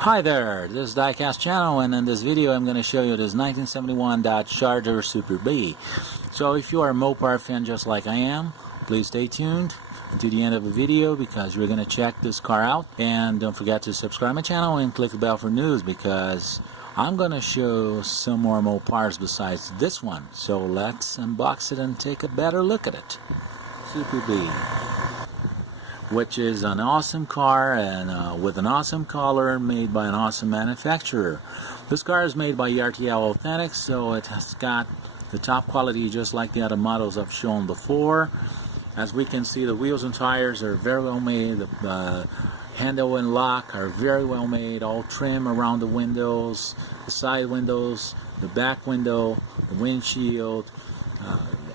Hi there, this is Diecast channel, and in this video I'm going to show you this 1971 Dodge Charger Super B. So if you are a Mopar fan just like I am, please stay tuned until the end of the video because we're going to check this car out. And don't forget to subscribe my channel and click the bell for news because I'm going to show some more Mopars besides this one. So let's unbox it and take a better look at it. Super B, which is an awesome car and with an awesome color made by an awesome manufacturer. This car is made by ERTL Authentics, so it has got the top quality just like the other models I've shown before. As we can see, the wheels and tires are very well made. The handle and lock are very well made, all trim around the windows, the side windows, the back window, the windshield,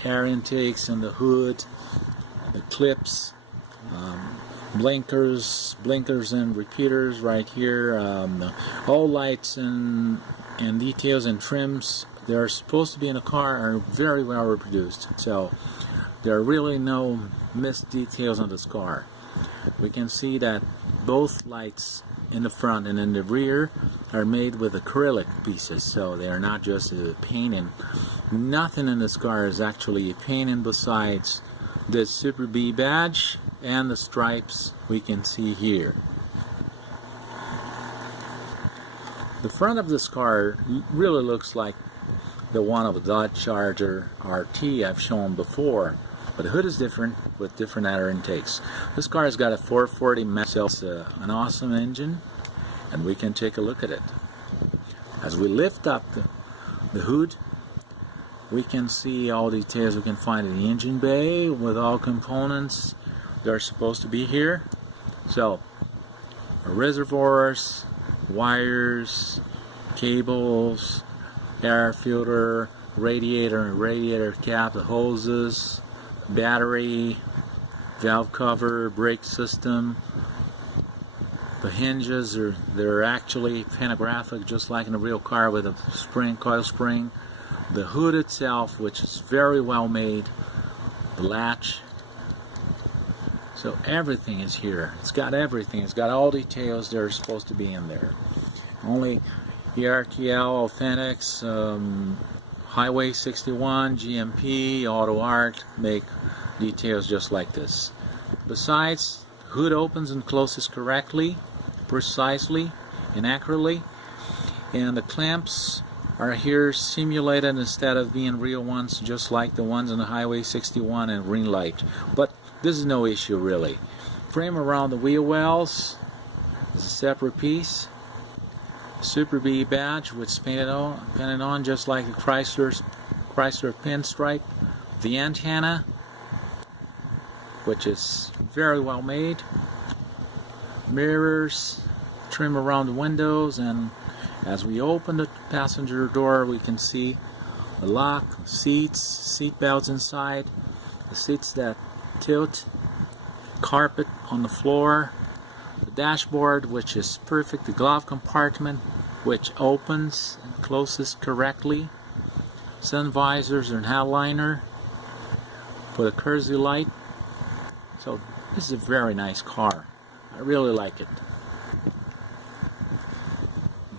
air intakes and the hood, the clips, blinkers and repeaters right here. All lights and details and trims that are supposed to be in a car are very well reproduced. So there are really no missed details on this car. We can see that both lights in the front and in the rear are made with acrylic pieces, so they are not just a painting. Nothing in this car is actually a painting besides this Super B badge and the stripes we can see here. The front of this car really looks like the one of a Dodge Charger RT I've shown before, but the hood is different with different air intakes. This car has got a 440 Max, an awesome engine, and we can take a look at it. As we lift up the hood, we can see all details we can find in the engine bay with all components that are supposed to be here. So, reservoirs, wires, cables, air filter, radiator and radiator cap, the hoses, battery, valve cover, brake system. The hinges they're actually panographic just like in a real car with a spring, coil spring. The hood itself, which is very well made, the latch. So everything is here. It's got everything. It's got all details that are supposed to be in there. Only ERTL Authentics, Highway 61, GMP, Auto Art make details just like this. Besides, hood opens and closes correctly, precisely, and accurately, and the clamps are here simulated instead of being real ones, just like the ones on the Highway 61 and green light. But this is no issue really. Frame around the wheel wells is a separate piece. Super B badge, which is painted on just like the Chrysler pinstripe. The antenna, which is very well made. Mirrors, trim around the windows, and as we open the passenger door, we can see the lock, seats, seat belts inside, the seats that tilt, carpet on the floor, the dashboard, which is perfect, the glove compartment, which opens and closes correctly, sun visors and headliner, with a Kersey light. So this is a very nice car. I really like it.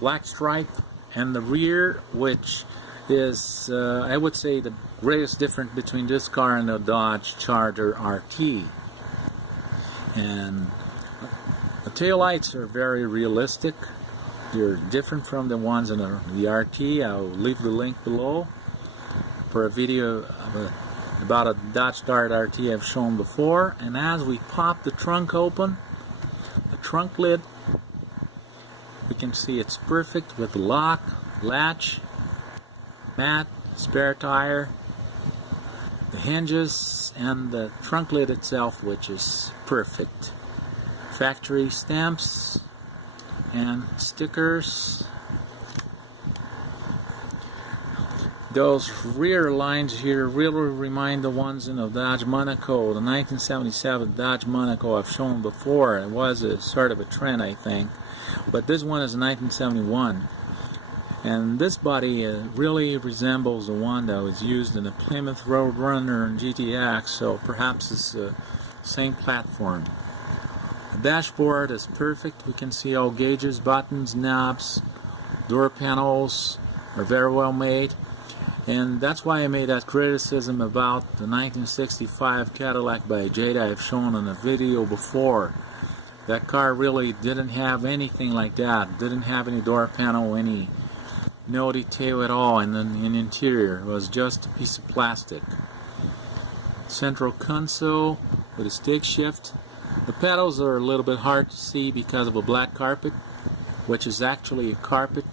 Black stripe and the rear, which is I would say the greatest difference between this car and the Dodge Charger RT. And the taillights are very realistic. They're different from the ones in the RT. I'll leave the link below for a video about a Dodge Dart RT I've shown before. And as we pop the trunk open, the trunk lid, we can see it's perfect with the lock, latch, mat, spare tire, the hinges, and the trunk lid itself, which is perfect. Factory stamps and stickers. Those rear lines here really remind the ones in the Dodge Monaco, the 1977 Dodge Monaco I've shown before. It was a sort of a trend, I think, but this one is 1971, and this body really resembles the one that was used in the Plymouth Roadrunner and GTX, so perhaps it's the same platform. The dashboard is perfect. We can see all gauges, buttons, knobs, door panels are very well made. And that's why I made that criticism about the 1965 Cadillac by Jada I've shown in a video before. That car really didn't have anything like that. Didn't have any door panel, no detail at all in the interior. It was just a piece of plastic. Central console with a stick shift. The pedals are a little bit hard to see because of a black carpet, which is actually a carpet.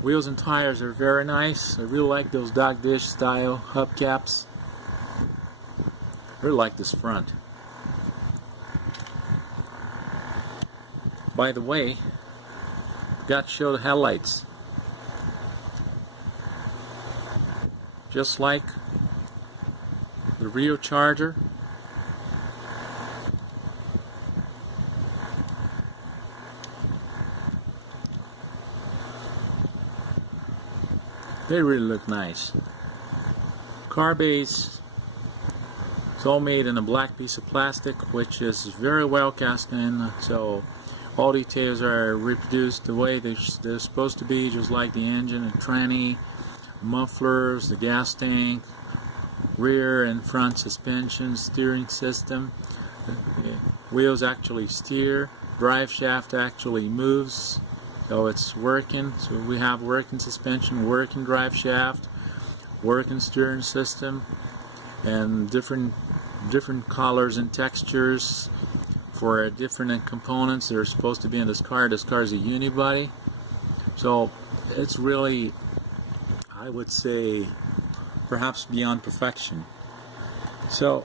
Wheels and tires are very nice. I really like those dog dish style hubcaps. I really like this front. By the way, got to show the headlights. Just like the Rio Charger. They really look nice. Car base is all made in a black piece of plastic, which is very well cast in, so all details are reproduced the way they're supposed to be, just like the engine and tranny, mufflers, the gas tank, rear and front suspension, steering system. Wheels actually steer, drive shaft actually moves. So it's working. So we have working suspension, working drive shaft, working steering system, and different colors and textures for different components that are supposed to be in this car. This car is a unibody, so it's really, I would say, perhaps beyond perfection. So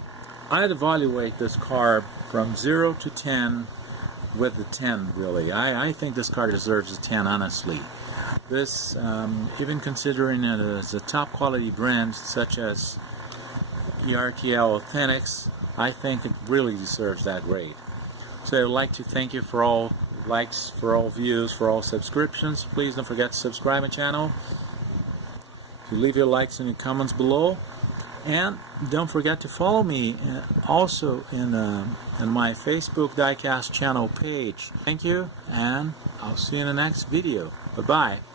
I'd evaluate this car from 0 to 10. With the 10, really. I think this car deserves a 10, honestly. This, even considering it as a top quality brand such as ERTL Authentics, I think it really deserves that grade. So I'd like to thank you for all likes, for all views, for all subscriptions. Please don't forget to subscribe my channel. If you leave your likes and your comments below. And don't forget to follow me also in my Facebook Diecast channel page. Thank you, and I'll see you in the next video. Bye-bye.